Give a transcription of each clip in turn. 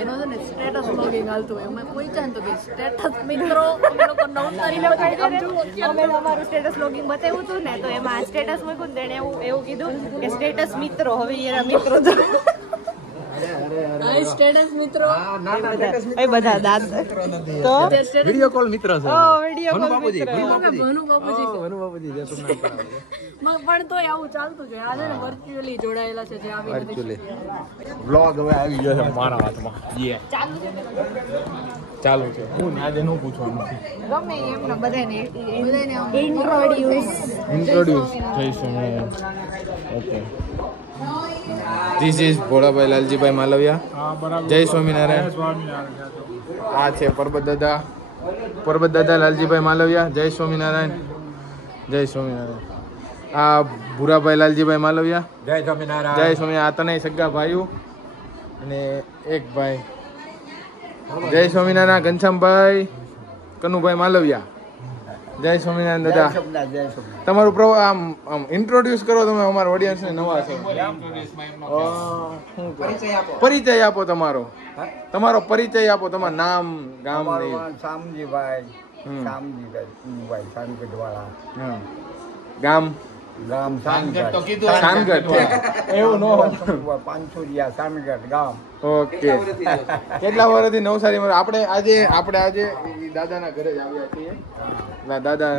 એનો છે ને સ્ટેટસ બ્લોગિંગ હાલતું હોય એમાં કોઈ ચાંદ તો કે સ્ટેટસ મિત્રો અમે લોકો નવસારી અમે અમારું સ્ટેટસ બ્લોગિંગ બતાવ્યું હતું ને તો એમાં સ્ટેટસ મૂક્યું ને તેણે એવું કીધું કે સ્ટેટસ મિત્રો હવે એના મિત્રો સ્ટેટસ મિત્રો એ બધા દાદ તો વિડિયો કોલ મિત્ર છે વિડિયો કોલ મિત્ર ભનુ બાપુજી પણ તો આવું ચાલતું છે આ છે ને વર્ચ્યુઅલી જોડાયેલા છે જે આવી વર્ચ્યુઅલી વ્લોગ હવે આવી ગયો છે મારા હાથમાં ચાલુ છે હું આજે નું પૂછવાનું ગમે એમનો બધાને ઇન્ટ્રોડ્યુસ જઈશું okay this is Bholabhai Laljibhai Malviya જય સ્વામિનારાયણ આ છે પરબત દાદા લાલજીભાઈ માલવિયા જય સ્વામિનારાયણ આ ભૂરાભાઈ લાલજીભાઈ માલવિયા જય સ્વામિનારાયણ આ તને સગા ભાઈઓ અને એક ભાઈ જય સ્વામિનારાયણ ઘનશ્યામભાઈ કનુભાઈ માલવિયા જય સ્વામિનારાયણ દાદા તમારું આમ ઇન્ટ્રોડ્યુસ કરો તમે અમારા ઓડિયન્સ ને નવા છો પરિચય આપો તમારો પરિચય આપો તમારું નામ ગામ શામજીભાઈ સાનગઢવાળા ગામ સાનગઢ એવું નો પાંચોરિયા સાનગઢ ગામ ઓકે કેટલા વર્ષથી નવસારીમાં આપણે આજે દાદાના ઘરે જ આવ્યા છીએ દાદા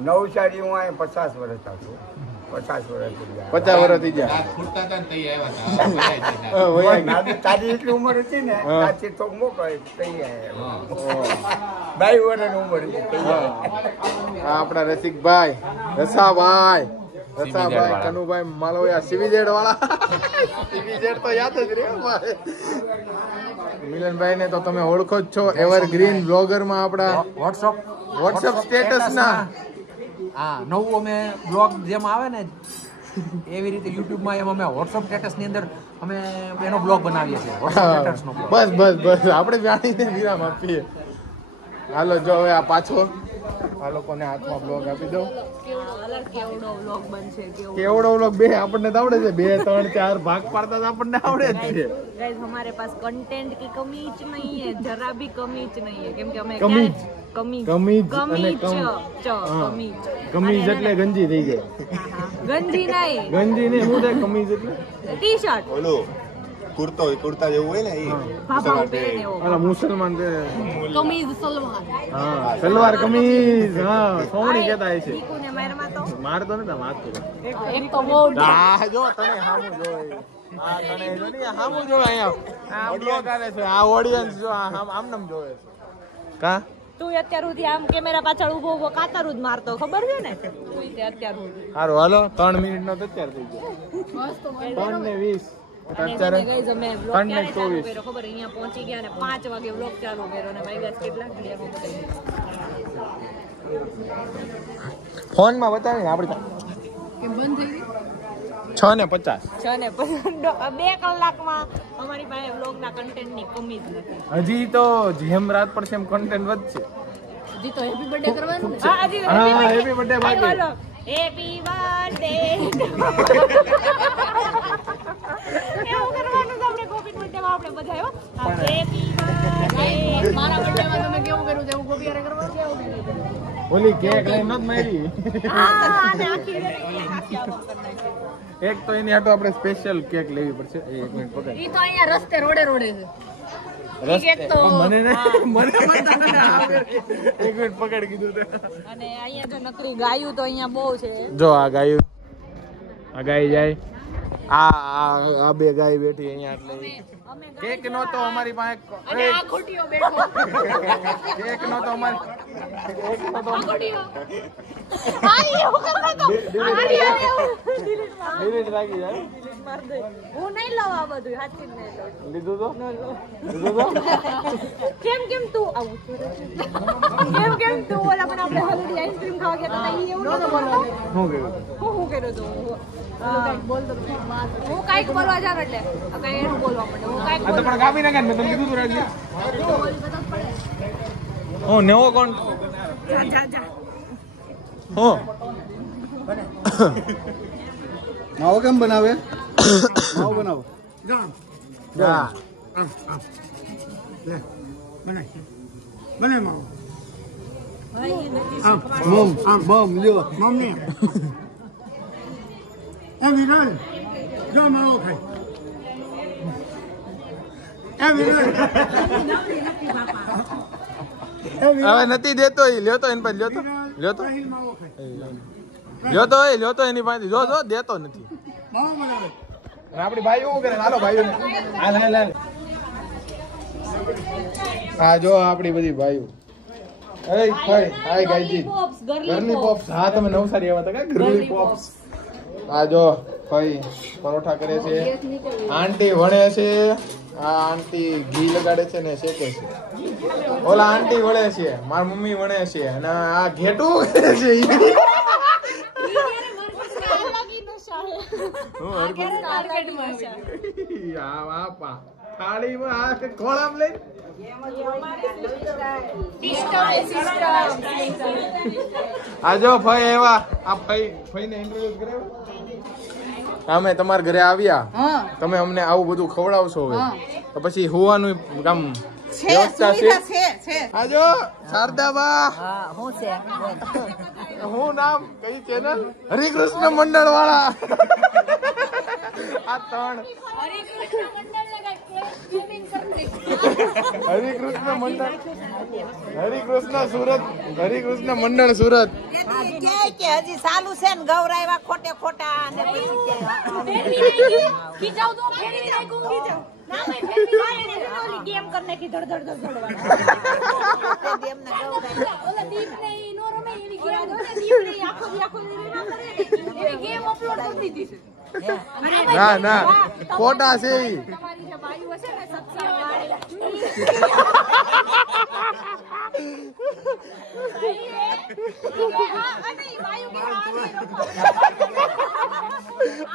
નવસારી હું 50 વર્ષ હતો 50 વર્ષ થઈ ગયા તારી એટલી ઉંમર હતી ને ત્યાંથી તો મોકલે તઈ આવ્યા 22 વર્ષની ઉંમર આપણા રસિકભાઈ રસાભાઈ કનુભાઈ માલવિયા સીવીજેડ વાળા સીવીજેડ તો યાદ જ રહ્યો ભાઈ મિલનભાઈ ને તો તમે ઓળખો જ છો એવરગ્રીન બ્લોગર માં આપડા વોટ્સઅપ સ્ટેટસ ના નવું અમે બ્લોગ જેમ આવે ને એવી રીતે YouTube માં એમ અમે WhatsApp સ્ટેટસ ની અંદર અમે એનો બ્લોગ બનાવીએ છીએ બસ આપણે જાણીને વિરામ આપીએ હાલો જો હવે આ પાછો આ લોકોને હાથમાં બ્લોગ આપી દો કેવડો વ્લોગ બે આપણને તો આવડે છે 2 3 4 ભાગ પાડતા આપણને આવડે જ છે गाइस हमारे पास कंटेंट की कमी ज नहीं है जरा भी कमी ज नहीं है केम के हमें કમીજ એટલે ગંજી થઈ ગઈ ગંજી નહીં હું થાય કમીજ એટલે ટી-શર્ટ ઓલો કુર્તા જેવું હોય ને એ બાબા પહેરે એવો અલા મુસલમાન પહેરે કમીજ સલવાર હા સલવાર કમીજ હા સોમણી કહેતા છે દીકુને મારમાં તો મારતો ને વાત તો એક તો બહુ જો તને હામું જોય તને જો ને હામું જોય અહીંયા આ બ્લોગ આવે છે આ ઓડિયન્સ જો આમ નામ જોવે છે કા તું અત્યાર સુધી આમ કેમેરા પાછળ ઊભો કાતરું જ મારતો ખબર છે ને તું તે અત્યાર સુધી સારું હાલો 3 મિનિટ નો તૈયાર થઈ ગયો 3 ને 20 અત્યારે ગાઈસ અમે બ્લોગ ક્યારે ચાલુ કર્યો ખબર અહીંયા પહોંચી ગયા ને 5 વાગે બ્લોગ ચાલુ કર્યો ને ભાઈ ગાઈસ કેટલા ઘડિયામાં બતાવી ફોન માં બતાવી ને આપડી કે બંધ થઈ ગઈ 6:50 2 કલાકમાં અમારી પાસે બ્લોગ ના કન્ટેન્ટ ની કમી જ નથી હજી તો જેમ રાત પડશે એમ કન્ટેન્ટ વધશે હજી તો હેપી બર્થડે કરવાનું છે હા હજી હેપી બર્થડે બાકી હેપી બર્થડે એવું કરવાનું છે આપણે ગોપી બર્થડે માં આપણે બધા આવ્યો હેપી બર્થડે મારા બર્થડે માં તમે કેવું કર્યું છે એવું ગોપી યારે કરવાનું છે એવું ઓલી કેક લઈને નત મારી હા ને આખી એક તો એની હાટો આપણે સ્પેશિયલ કેક લેવી પડશે 1 મિનિટ પકડ ઈ તો અહીંયા રસ્તે રોડે છે મને એક મિનિટ પકડ કીધું તે અને અહીંયા જો નકરી ગાયું તો અહીંયા બહુ છે જો આ ગાય જાય આ બે ગાય બેઠી અહીંયા એટલે કેક નો તો અમારી પાસે અને આ ખોટીઓ બેઠો કેક નો તો અમારી કેક નો તો ખોટીઓ આઈ એવું કરતો તો ડિલીટ રાખી જાય માર દે હું નહીં લઉં આ બધું હાથી નહીં લઉં લીધું તો કેમ તું આવું કેમ તું ઓલા પણ આપણે હલડી આઈસ્ક્રીમ ખાવા ગયા હતા ઈ એવું નતો બોલતો શું કર્યું તો હું કાઈક બોલવા જાવ એટલે કઈ એનું બોલવા માંડે હું કાઈક આ તો પણ કાપી નાખે મેં તમને કીધું તું રાખજે ઓ નેવો કોણ જા હો માવો કેમ બનાવે માવો બનાવો જા બને માવો આમ લ્યો મમ્મી એ વિરલ જો માવો ખાય એ વિરલ હવે નથી દેતો એ લ્યો તો એની પાસે લ્યો તો એની પાસે જો દેતો નથી આપડી ભાઈ શું કરે હાલો ભાઈઓ હા જો આપડી બધી ભાઈઓ હાય ગાયજી ઘરની પોપ્સ હા તમે નવસારી આવ્યા હતા કે ઘરની પોપ્સ હા જો ભાઈ પરોઠા કરે છે આંટી વણે છે આ આંટી ઘી લગાડે છે ને શેકે છે ઓલા આંટી વળે છે મારી મમ્મી વણે છે અને આ ઘેટું કરે છે આજો ભાઈ એવા આ ભાઈ ને ઇન્ટ્રોડ્યુસ કરાવો અમે તમારા ઘરે આવ્યા તમે અમને આવું બધું ખવડાવશો હવે તો પછી હોવાનું કામ વ્યવસ્થા છે આજો શારદાબા હું છે હું નામ કઈ ચેનલ હરિકૃષ્ણ મંડળ વાળા આ ત્રણ હરિકૃષ્ણ મંડળ હરિકૃષ્ણ મંડળ સુરત કે હજી ચાલુ છે ને ગૌરાયવા ખોટે ખોટા અને ખીજાવ તો ફેરી નાખું ખીજાવ ના મેં ફેરી ઓલી ગેમ કરને કી ધડ ધડ ધડ તે ગેમ ના ગૌરાય ઓલા દીપ ને ઈ નો રમે એની ગેમ ને દીપ ને આખો ના કરે એની ગેમ અપલોડ કરી દીધી છે ના ખોટા છે તમારી જે ભાઈઓ હશે ને સત્સંગ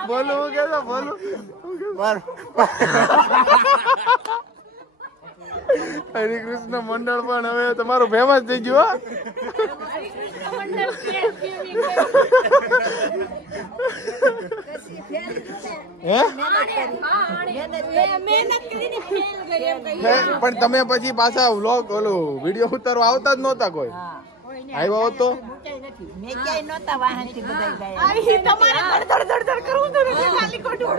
બોલું કે બોલું હરિકૃષ્ણ મંડળ પણ હવે તમારું ફેમસ થઈ ગયું પણ તમે પછી પાછા વ્લોગ ઓલું વિડીયો ઉતારવા આવતા જ નહોતા કોઈ આવ્યો હતો મેં ક્યાંય નહોતા વાહનથી બધા ગયા તમારે ધડ ધડ ધડ કરવું તો ખાલી ખોટું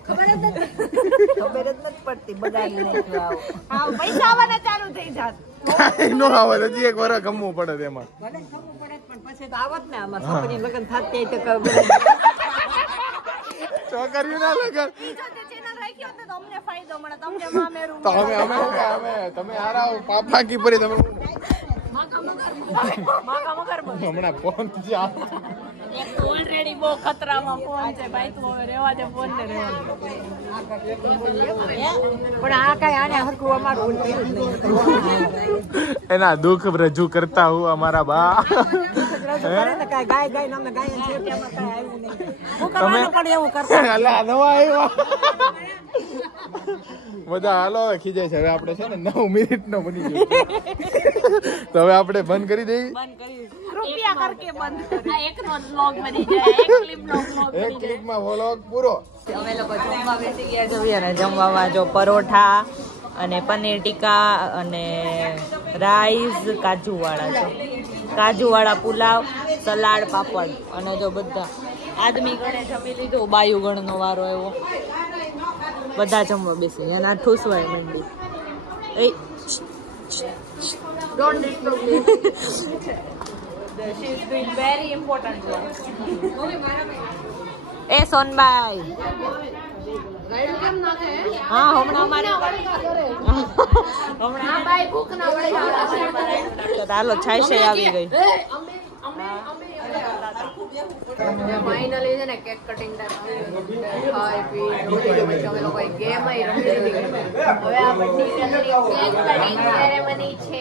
ખબર જ નથી પડતી બગાડી નાખ્યું આવું પૈસા આવવાના ચાલુ થઈ જાત કાંઈ નો આવે હજી એક વાર ગમવું પડે તેમાં પણ પછી તો આવત ને આમાં છોકરી લગ્ન થતી તો છોકરીઓ ના લગન ચેનલ રાખ્યો તો અમને ફાયદો મળે તમને મામેરું તો અમે તમે હારા પાપા કી પરી તમે હમણાં ફોન ઓલરેડી બહુ ખતરામાં ફોન છે ભાઈ તું હવે રેવા દે ફોન ને રેવા પણ આ કઈ આને હરખું અમારું એના દુઃખ રજૂ કરતા હું અમારા બા બધા હાલો ખીજાય છે હવે આપણે છે ને 9 મિનિટ નો બની ગયો તો હવે આપણે બંધ કરી દઈએ રૂપિયા કરકે બંધ કરી એક નો વ્લોગ બની જાય એક ક્લિપમાં વ્લોગ પૂરો અમે લોકો જમવા બેસી ગયા છે અને જમવામાં જો પરોઠા અને પનીર ટીકા અને રાઈસ કાજુવાળા પુલાવ સલાડ પાપડ અને જો બધા આદમી ગણે જમી લીધું બાયુ ગણનો વારો આવ્યો બધા જમવા બેસી અને આ ઠૂસવાય મંડી એ don't disturb me she is doing very important work એ સોનબાઈ હા હમણાં અમારે હમણાં બાઈ ભૂખ ના પડે ચાલો છાશે આવી ગઈ ફાઇનલી છે ને કેક કટિંગ ખાઈ પી અમે લોકો ગેમ રમી લીધી હવે આ બધી કેક કટિંગ સેરેમની છે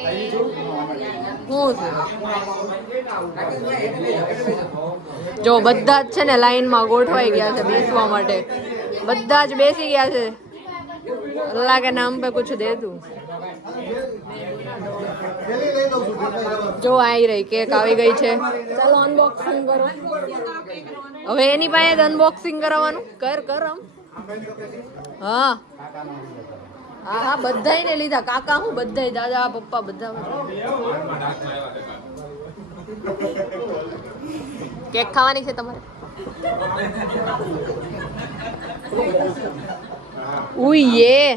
જો બધા જ છે ને લાઈનમાં ગોઠવાઈ ગયા છે બેસવા માટે બધા જ બેસી ગયા છે અલ્લાહ કે નામ पे कुछ दे दूं જો આવી રહી કેક આવી ગઈ છે. ચાલો અનબોક્સિંગ કરો. હવે એની પાસે જ અનબોક્સિંગ કરાવવાનું. કર આમ. હા હા બધાયને લીધા. કાકા હું બધાય, દાદા પપ્પા બધા. કેક ખાવાની છે તમારે? ઉયે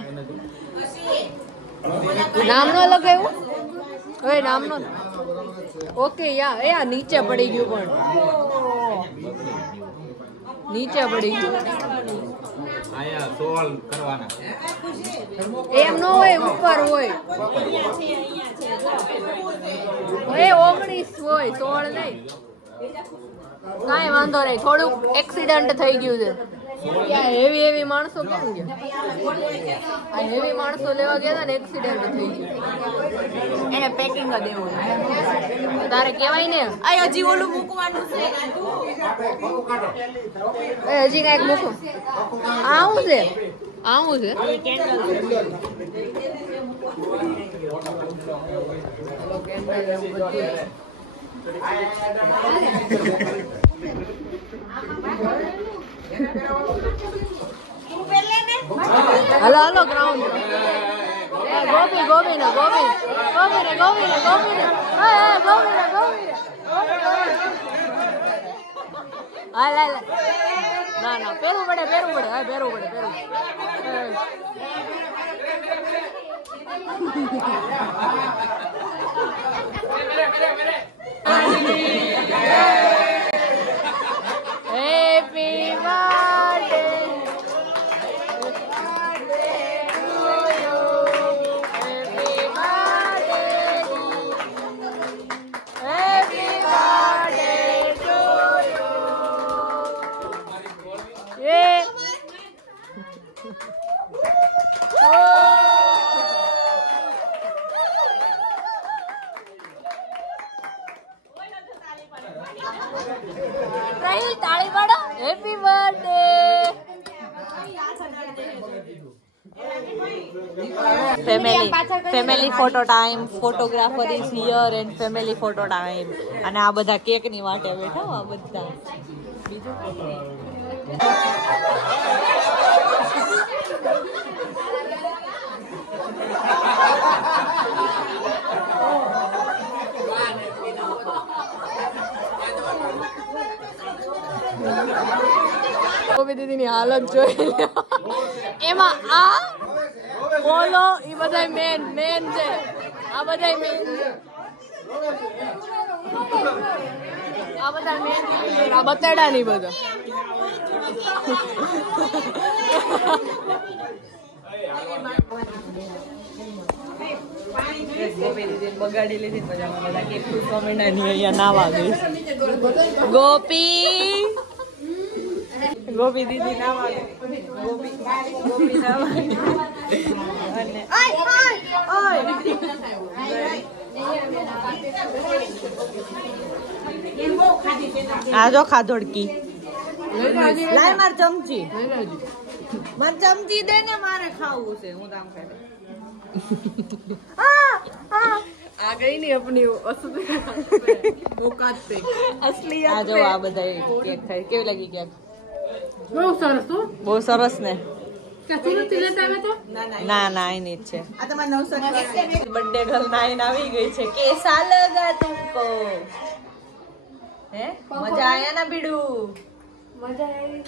નામ નો લગાવ્યું? હવે નામ નો. ઓકે યા નીચે પડી ગયું, પણ નીચે પડી ગયું. એમ નો હોય, ઉપર હોય. 19 હોય, 16 નહીં. કાંઈ વાંધો નહીં. થોડુંક એક્સિડન્ટ થઈ ગયું છે. હેવી માણસો કેમ ગયા? આ હેવી માણસો લેવા ગયા હતા ને, એક્સિડન્ટ થઈ ગયું. એને પેકિંગ જ દેવું તારે કેવાય ને. આ હજી ઓલું મૂકવાનું છે. હજી કઈક મૂકો. આવું છે. હાલો ગ્રાઉન્ડ. ગોપી ના પહેરવું પડે. હા પહેરવું પડે. Happy birthday. તાળી પાડો. Happy birthday. Family photo time. Photographer is here and family photo time. અને આ બધા કેક ની વાટે બેઠા આ બધા. બીજું ગોપી દીદીની હાલત જોઈ એમાં આ બોલો એ બધા મેન છે. આ બધા મેન આ બતાડા નહીં બધા. બગાડી લીધી મજામાં બધા કેક અહીંયા નાવા ગઈ. ગોપી દીદી નાવા ગોપી નાવા. અને આ જો ખાધોડકી. લાય માર ચમચી. માર ચમચી દે ને, મારે ખાવું છે. હું કામ કરે. આ ગઈ ની આપણી અસલી. આ જો આ બધા કેક ખાય. કેવી લાગી કેક? બહુ સરસ ને. ના એની જ છે. આ તમારા નવસારી બર્થડે ગર્લ નાઈન આવી ગઈ છે. કેસા લગા તુમકો? હે મજા આયા ના બીડુ? મજા આવી.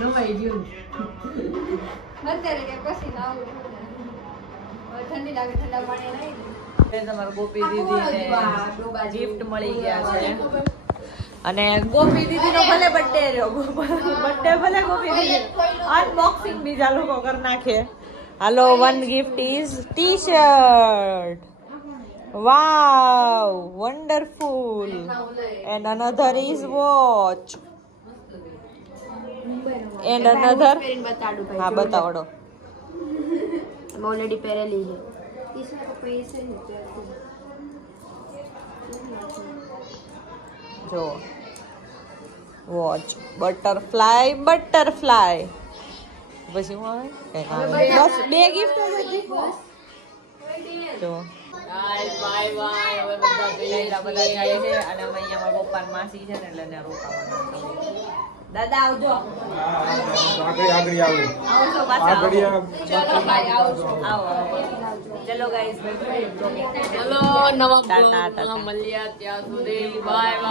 નવાઈ ગયું અત્યારે કે પછી ના આવું. ઠંડી લાગે, ઠંડા પાણી નહીં. તમારા ગોપી દીદીને ગિફ્ટ મળી ગયા છે. અને ગોપી દીદી નો ભલે બર્થડે રહ્યો. બર્થડે ભલે ગોપી દીદી. અનબોક્સિંગ બીજા લોકો કરી નાખે. Hello, one gift is T shirt. Wow, wonderful. And another is watch. And another. હા બતાવડો. ઓલરેડી પહેરેલી છે. જો વોચ. બટરફ્લાય. પછી હું આવે બસ 2 ગિફ્ટ હતી તો બાય બાય હવે બધા જાય છે અને અમે અહીંયા મારા પપ્પા ને માસી છે ને એટલે એને રોકાવાનું દાદા આવજો આગળ આવજો પાછા ચલો ભાઈ આવજો આવો ચલો ગાઈસ ચલો નવા બ્લોગમાં મળ્યા ત્યાં સુધી બાય બાય